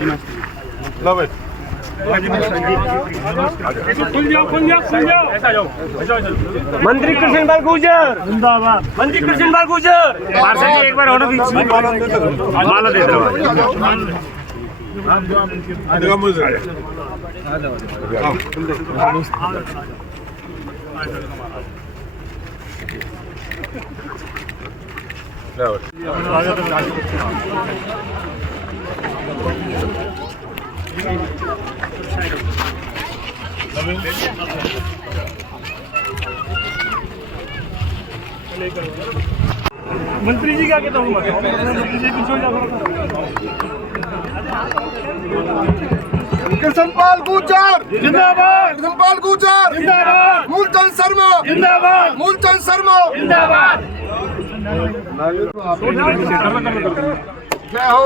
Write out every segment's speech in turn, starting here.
लो भाई मंत्री कृष्णपाल गुर्जर जिंदाबाद। मंत्री कृष्णपाल गुर्जर पार्षद जी एक बार होना बीच में माला दे दो। मंत्री जी क्या कहता हूँ कृष्णपाल गुर्जर जिंदाबाद। कृष्णपाल गुर्जर जिंदाबाद। मूलचंद शर्मा जिंदाबाद। मूलचंद शर्मा जिंदाबाद। जय हो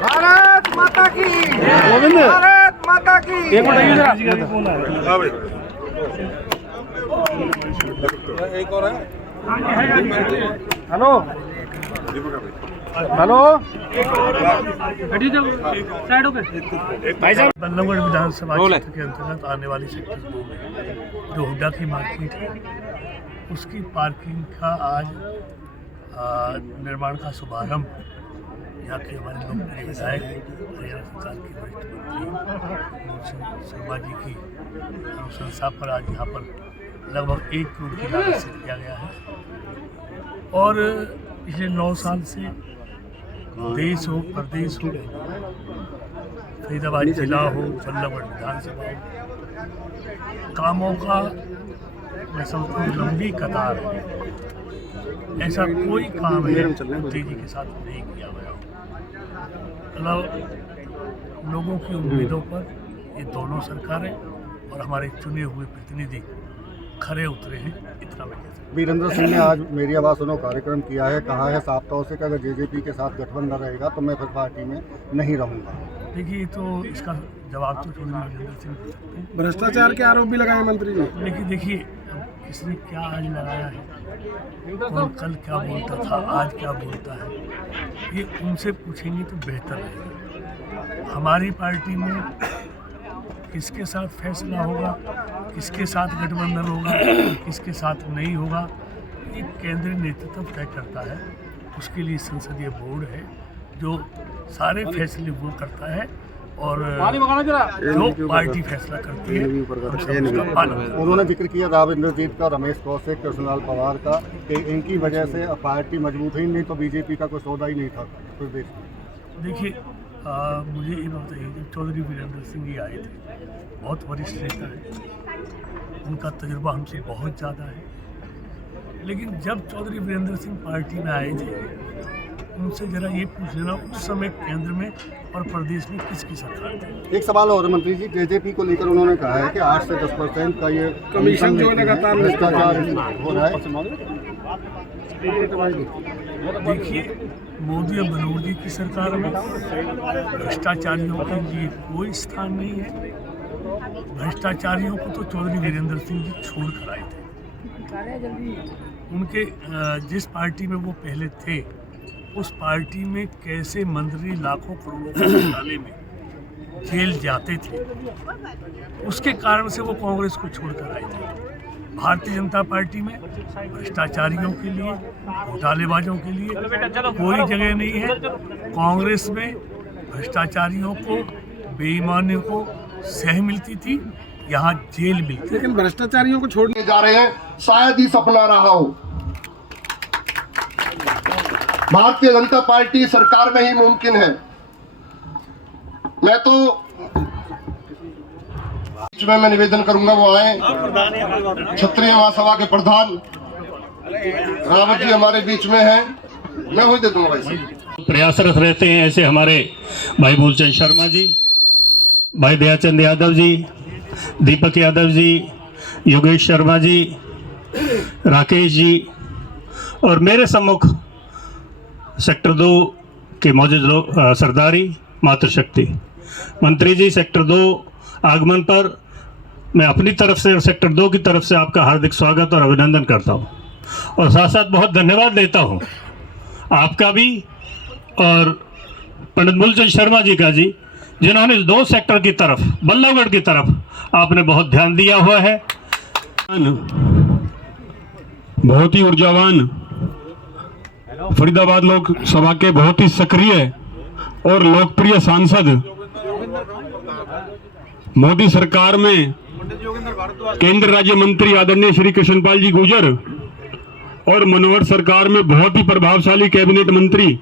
भारत माता की भारत माता की। एक और है। हेलो हेलो भाई साहब बल्लभगढ़ विधानसभा क्षेत्र के अंतर्गत आने वाली सेक्टर 2 में जो हुड्डा की मार्केट है उसकी पार्किंग का आज निर्माण का शुभारंभ यहाँ के हमारे लोकप्रिय विधायक हरियाणा सरकार के वरिष्ठ मंत्री शर्मा जी की अनुशंसा पर आज यहाँ पर लगभग 1 करोड़ की लागत से किया गया है। और पिछले 9 साल से देश हो प्रदेश हो फरीदाबाद जिला हो बल्लभगढ़ विधानसभा हो कामों का मैं समझता हूँ लंबी कतार है। ऐसा कोई काम है तेजी के साथ नहीं किया गया हो। मतलब लोगों की उम्मीदों पर ये दोनों सरकारें और हमारे चुने हुए प्रतिनिधि खरे उतरे हैं, इतना मैं कह सकता हूं। वीरेंद्र सिंह ने आज मेरी आवाज़ सुनो कार्यक्रम किया है, कहा है साफ तौर से कि अगर जेजेपी के साथ गठबंधन रहेगा तो मैं फिर पार्टी में नहीं रहूंगा। देखिए तो इसका जवाब तो छोड़ना वीरेंद्र सिंह दे सकते हैं। भ्रष्टाचार के आरोप भी लगाए मंत्री जी। लेकिन देखिए किसने क्या आज लगाया है, कौन कल क्या बोलता था, आज क्या बोलता है, ये उनसे पूछेंगे तो बेहतर रहेगा। हमारी पार्टी में किसके साथ फैसला होगा, किसके साथ गठबंधन होगा, किसके साथ नहीं होगा, ये केंद्रीय नेतृत्व तय करता है। उसके लिए संसदीय बोर्ड है जो सारे फैसले वो करता है और जो पार्टी फैसला करती है उसका पालन। उन्होंने जिक्र किया राव इंद्रजीत का, रमेश कौशिक, कृष्णलाल पवार का कि इनकी वजह से पार्टी मजबूत ही नहीं तो बीजेपी का कोई सौदा ही नहीं था प्रदेश में। देखिए मुझे ये बताइए जब चौधरी वीरेंद्र सिंह जी आए थे, बहुत वरिष्ठ नेता है, उनका तजुर्बा हमसे बहुत ज़्यादा है। लेकिन जब चौधरी वीरेंद्र सिंह पार्टी में आए थे उनसे जरा ये पूछ लेना उस समय केंद्र में और प्रदेश में किसकी सरकार थी। एक सवाल और मंत्री जी, जेजेपी को लेकर उन्होंने कहा है कि 8 से 10% का ये कमीशन जो लगातार भ्रष्टाचार हो रहा है। देखिए मोदी और मनोहर जी की सरकार में भ्रष्टाचारियों के लिए कोई स्थान नहीं है। भ्रष्टाचारियों को तो चौधरी वीरेंद्र सिंह जी छोड़ कर आए थे। उनके जिस पार्टी में वो पहले थे उस पार्टी में कैसे मंत्री लाखों करोड़ों के घोटाले में जेल जाते थे, उसके कारण से वो कांग्रेस को छोड़कर आए थे। भारतीय जनता पार्टी में भ्रष्टाचारियों के लिए, घोटालेबाजों के लिए कोई जगह नहीं है। कांग्रेस में भ्रष्टाचारियों को, बेईमानियों को सह मिलती थी, यहाँ जेल मिलती। लेकिन भ्रष्टाचारियों को छोड़ने जा रहे हैं, शायद ही सपना रहा हो। भारतीय जनता पार्टी सरकार में ही मुमकिन है। मैं तो मैं निवेदन करूंगा वो आए, क्षत्रिय महासभा के प्रधान रावत जी हमारे बीच में हैं, मैं वही दे दूंगा भाई। प्रयासरत रहते हैं ऐसे हमारे भाई मूलचंद शर्मा जी, भाई दयाचंद यादव जी, दीपक यादव जी, योगेश शर्मा जी, राकेश जी और मेरे सम्मुख सेक्टर 2 के मौजूद लोग सरदारी मातृशक्ति मंत्री जी। सेक्टर 2 आगमन पर मैं अपनी तरफ से और सेक्टर 2 की तरफ से आपका हार्दिक स्वागत और अभिनंदन करता हूं और साथ साथ बहुत धन्यवाद देता हूं आपका भी और पंडित मूलचंद शर्मा जी का जी, जिन्होंने 2 सेक्टर की तरफ, बल्लभगढ़ की तरफ आपने बहुत ध्यान दिया हुआ है। बहुत ही ऊर्जावान, फरीदाबाद लोकसभा के बहुत ही सक्रिय और लोकप्रिय सांसद, मोदी सरकार में केंद्र राज्य मंत्री आदरणीय श्री कृष्णपाल जी गुर्जर और मनोहर सरकार में बहुत ही प्रभावशाली कैबिनेट मंत्री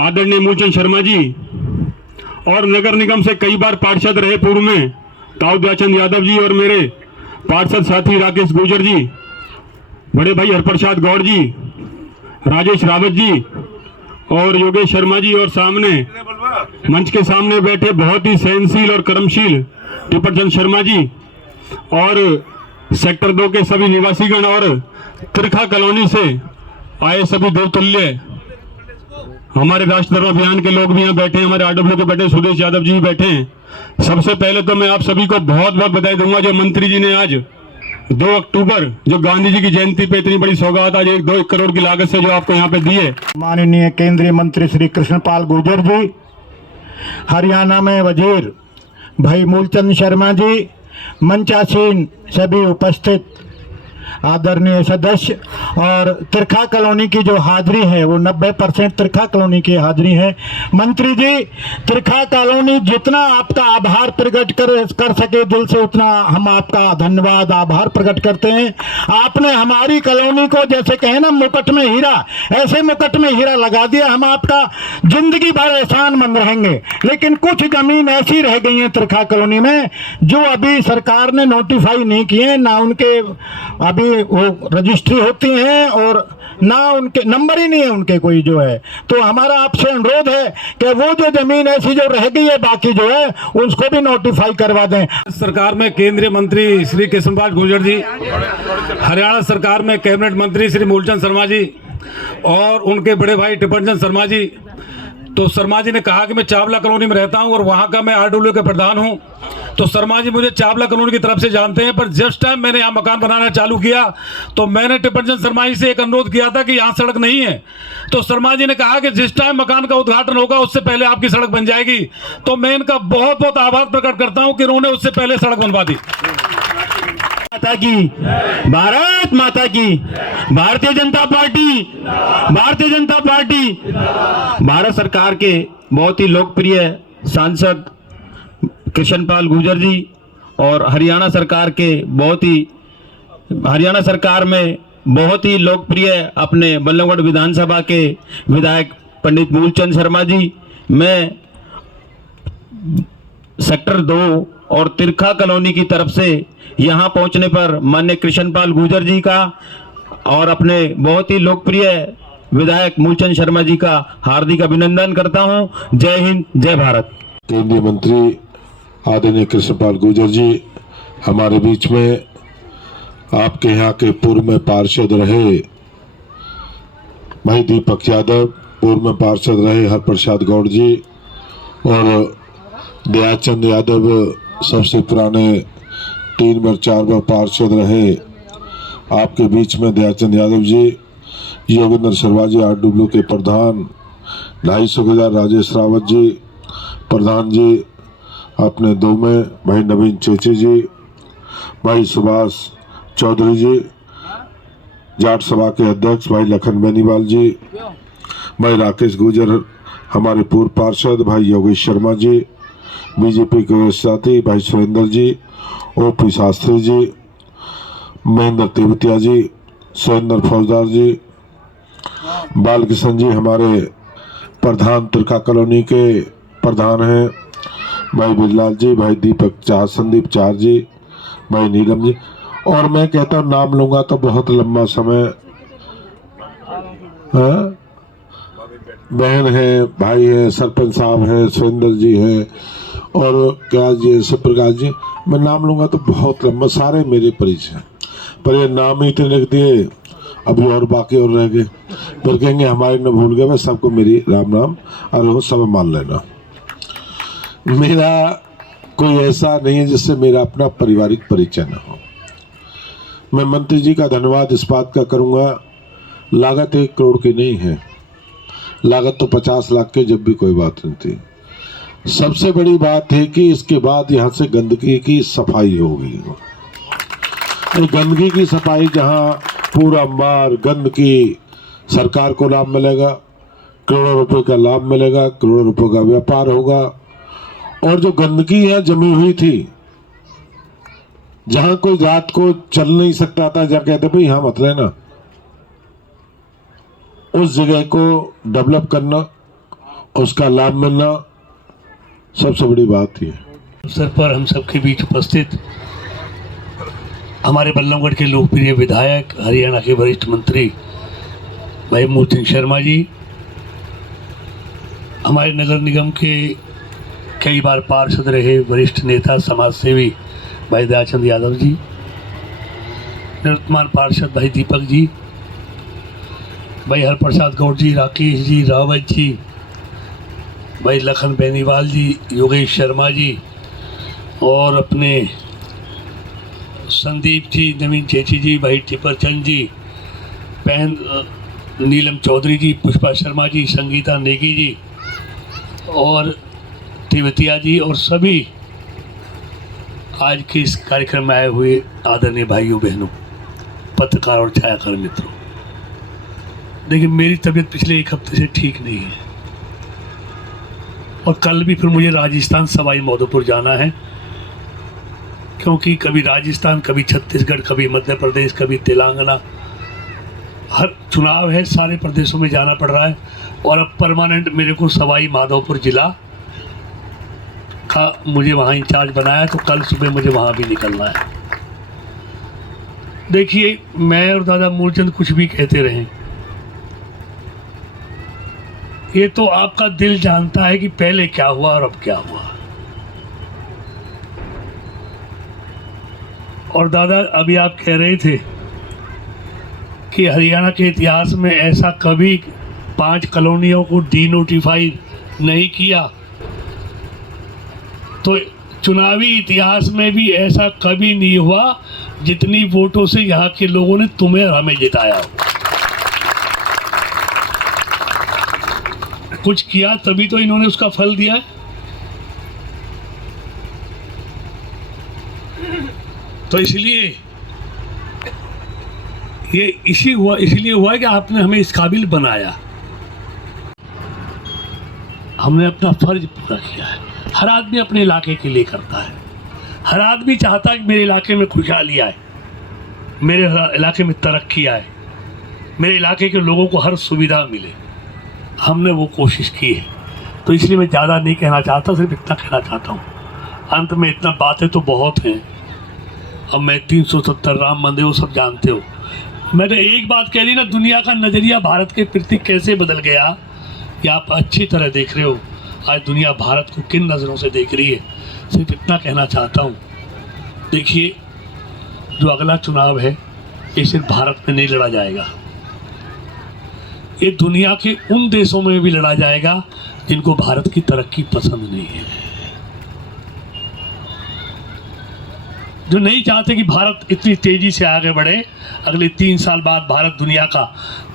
आदरणीय मूलचंद शर्मा जी, और नगर निगम से कई बार पार्षद रहे पूर्व में ताऊ दयाचंद यादव जी, और मेरे पार्षद साथी राकेश गुर्जर जी, बड़े भाई हरप्रसाद गौड़ जी, राजेश रावत जी और योगेश शर्मा जी, और सामने मंच के सामने बैठे बहुत ही सहनशील और कर्मशील टिपरचंद शर्मा जी, और सेक्टर 2 के सभी निवासीगण और तिरखा कॉलोनी से आए सभी देवतुल्य हमारे राष्ट्र धर्म अभियान के लोग भी यहाँ बैठे हैं, हमारे आरडब्ल्यू के बैठे सुदेश यादव जी भी बैठे हैं। सबसे पहले तो मैं आप सभी को बहुत बहुत बधाई दूंगा जो मंत्री जी ने आज 2 अक्टूबर जो गांधी जी की जयंती पे इतनी बड़ी सौगात आज 1 करोड़ की लागत से जो आपको यहाँ पे दी है। माननीय केंद्रीय मंत्री श्री कृष्णपाल गुर्जर जी, हरियाणा में वजीर भाई मूलचंद शर्मा जी, मंचासीन सभी उपस्थित आदरणीय सदस्य, और तिरखा कॉलोनी की जो हाजिरी है वो 90% तिरखा कॉलोनी की हाजिरी है। मंत्री जी, तिरखा कॉलोनी जितना आपका आभार प्रकट कर सके दिल से, उतना हम आपका धन्यवाद आभार प्रकट करते हैं। आपने हमारी कॉलोनी को जैसे कहे ना मुकुट में हीरा, ऐसे मुकुट में हीरा लगा दिया। हम आपका जिंदगी भर एहसानमंद रहेंगे। लेकिन कुछ जमीन ऐसी रह गई है तिरखा कॉलोनी में जो अभी सरकार ने नोटिफाई नहीं किए, ना उनके अभी वो रजिस्ट्री होती हैं और ना उनके नंबर ही नहीं है उनके कोई जो है। तो हमारा आपसे अनुरोध है कि वो जो जमीन ऐसी जो रह गई है बाकी जो है उसको भी नोटिफाई करवा दें। सरकार में केंद्रीय मंत्री श्री कृष्णपाल गुर्जर जी, हरियाणा सरकार में कैबिनेट मंत्री श्री मूलचंद शर्मा जी और उनके बड़े भाई टिपरचंद शर्मा जी। तो शर्मा जी ने कहा कि मैं चावला कॉलोनी में रहता हूं और वहां का मैं आरडब्ल्यू के प्रधान हूं। तो शर्मा जी मुझे चावला कॉलोनी की तरफ से जानते हैं, पर जिस टाइम मैंने यहाँ मकान बनाना चालू किया तो मैंने टिपरचंद शर्मा जी से एक अनुरोध किया था कि यहाँ सड़क नहीं है। तो शर्मा जी ने कहा कि जिस टाइम मकान का उद्घाटन होगा उससे पहले आपकी सड़क बन जाएगी। तो मैं इनका बहुत बहुत आभार प्रकट करता हूँ कि उन्होंने उससे पहले सड़क बनवा दी। माता की, भारत माता की, भारतीय जनता पार्टी, भारतीय जनता पार्टी। भारत सरकार के बहुत ही लोकप्रिय सांसद कृष्णपाल गुर्जर जी और हरियाणा सरकार में बहुत ही लोकप्रिय अपने बल्लभगढ़ विधानसभा के विधायक पंडित मूलचंद शर्मा जी। मैं सेक्टर 2 और तिरखा कॉलोनी की तरफ से यहाँ पहुँचने पर माननीय कृष्णपाल गुर्जर जी का और अपने बहुत ही लोकप्रिय विधायक मूलचंद शर्मा जी का हार्दिक अभिनंदन करता हूँ। जय हिंद, जय भारत। केंद्रीय मंत्री आदरणीय कृष्णपाल गुर्जर जी हमारे बीच में, आपके यहाँ के पूर्व में पार्षद रहे भाई दीपक यादव, पूर्व में पार्षद रहे हरप्रसाद गौड़ जी, और दयाचंद यादव सबसे पुराने 3 बार 4 बार पार्षद रहे आपके बीच में दयाचंद यादव जी, योगेंद्र शर्मा जी आरडब्ल्यू के प्रधान, 250,000 राजेश रावत जी प्रधान जी, अपने 2 में भाई नवीन चेची जी, भाई सुभाष चौधरी जी, जाट सभा के अध्यक्ष भाई लखन बेनीवाल जी, भाई राकेश गुर्जर हमारे पूर्व पार्षद भाई योगेश शर्मा जी, बीजेपी के साथी भाई सुरेंद्र जी, ओपी शास्त्री जी, महेंद्र तेवतिया जी, सुरेंद्र फौजदार जी, बालकिशन जी हमारे प्रधान तिरखा कॉलोनी के प्रधान हैं, भाई बिजलाल जी, भाई दीपक चार, संदीप चार जी, भाई नीलम जी, और मैं कहता हूँ नाम लूंगा तो बहुत लंबा समय। बहन है, भाई है, सरपंच साहब हैं, सुरेंद्र जी हैं, और क्या जी शिवप्रकाश जी, मैं नाम लूंगा तो बहुत लंबा, सारे मेरे परिचय, पर ये नाम ही इतने लिख दिए, अभी और बाकी और रह गए, फिर कहेंगे हमारे न भूल गए। मैं सबको मेरी राम राम और वो सब मान लेना। मेरा कोई ऐसा नहीं है जिससे मेरा अपना पारिवारिक परिचय न हो। मैं मंत्री जी का धन्यवाद इस बात का करूंगा, लागत 1 करोड़ की नहीं है, लागत तो 50 लाख की जब भी कोई बात नहीं थी। सबसे बड़ी बात है कि इसके बाद यहाँ से गंदगी की सफाई होगी। गंदगी की सफाई, जहाँ पूरा अंबार गंदगी, सरकार को लाभ मिलेगा, करोड़ों रुपए का लाभ मिलेगा, करोड़ों रुपए का व्यापार होगा। और जो गंदगी यहाँ जमी हुई थी, जहाँ कोई रात को चल नहीं सकता था, जहाँ कहते भाई यहाँ मत रहना, उस जगह को डेवलप करना, उसका लाभ मिलना सबसे बड़ी बात है। अवसर पर हम सबके बीच उपस्थित हमारे बल्लभगढ़ के लोकप्रिय विधायक, हरियाणा के वरिष्ठ मंत्री भाई मूलचंद शर्मा जी, हमारे नगर निगम के कई बार पार्षद रहे वरिष्ठ नेता समाज सेवी भाई दयाचंद यादव जी, निवर्तमान पार्षद भाई दीपक जी, भाई हरप्रसाद गौड़ जी, राकेश जी, रावत जी, भाई लखन बेनीवाल जी, योगेश शर्मा जी, और अपने संदीप जी, नवीन चेची जी, भाई टिपरचंद जी, बहन नीलम चौधरी जी, पुष्पा शर्मा जी, संगीता नेगी जी और तिवतिया जी, और सभी आज के इस कार्यक्रम में आए हुए आदरणीय भाइयों बहनों, पत्रकार और छायाकार मित्रों। देखिए, मेरी तबीयत पिछले एक हफ्ते से ठीक नहीं है और कल भी फिर मुझे राजस्थान सवाई माधोपुर जाना है, क्योंकि कभी राजस्थान, कभी छत्तीसगढ़, कभी मध्य प्रदेश, कभी तेलंगाना, हर चुनाव है, सारे प्रदेशों में जाना पड़ रहा है। और अब परमानेंट मेरे को सवाई माधोपुर जिला का मुझे वहाँ इंचार्ज बनाया, तो कल सुबह मुझे वहाँ भी निकलना है। देखिए, मैं और दादा मूलचंद कुछ भी कहते रहें, ये तो आपका दिल जानता है कि पहले क्या हुआ और अब क्या हुआ। और दादा, अभी आप कह रहे थे कि हरियाणा के इतिहास में ऐसा कभी 5 कॉलोनियों को डीनोटिफाई नहीं किया, तो चुनावी इतिहास में भी ऐसा कभी नहीं हुआ जितनी वोटों से यहाँ के लोगों ने तुम्हें और हमें जिताया। कुछ किया तभी तो इन्होंने उसका फल दिया है। तो इसलिए ये इसलिए हुआ है कि आपने हमें इस काबिल बनाया। हमने अपना फर्ज पूरा किया है। हर आदमी अपने इलाके के लिए करता है, हर आदमी चाहता है कि मेरे इलाके में खुशहाली आए, मेरे इलाके में तरक्की आए, मेरे इलाके के लोगों को हर सुविधा मिले। हमने वो कोशिश की है, तो इसलिए मैं ज़्यादा नहीं कहना चाहता, सिर्फ इतना कहना चाहता हूँ। अंत में इतना बातें तो बहुत हैं, अब मैं 370 राम मंदिर वो सब जानते हो। मैंने एक बात कह दी ना, दुनिया का नज़रिया भारत के प्रति कैसे बदल गया, ये आप अच्छी तरह देख रहे हो। आज दुनिया भारत को किन नज़रों से देख रही है, सिर्फ इतना कहना चाहता हूँ। देखिए, जो अगला चुनाव है ये सिर्फ भारत में नहीं लड़ा जाएगा, ये दुनिया के उन देशों में भी लड़ा जाएगा जिनको भारत की तरक्की पसंद नहीं है, जो नहीं चाहते कि भारत इतनी तेजी से आगे बढ़े। अगले 3 साल बाद भारत दुनिया का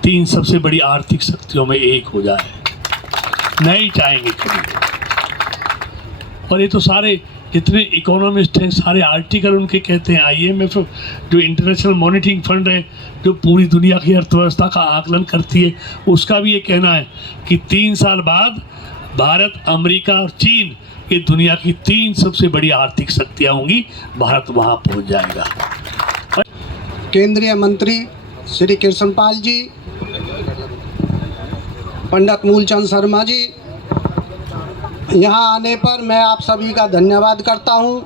3 सबसे बड़ी आर्थिक शक्तियों में एक हो जाए, नहीं चाहेंगे कभी। और ये तो सारे जितने इकोनॉमिस्ट हैं, सारे आर्टिकल उनके कहते हैं। IMF जो इंटरनेशनल मॉनिटरिंग फंड है, जो पूरी दुनिया की अर्थव्यवस्था का आकलन करती है, उसका भी ये कहना है कि 3 साल बाद भारत, अमेरिका और चीन, ये दुनिया की 3 सबसे बड़ी आर्थिक शक्तियाँ होंगी, भारत वहाँ पहुँच जाएगा। केंद्रीय मंत्री श्री कृष्णपाल जी, पंडित मूलचंद शर्मा जी, यहाँ आने पर मैं आप सभी का धन्यवाद करता हूँ।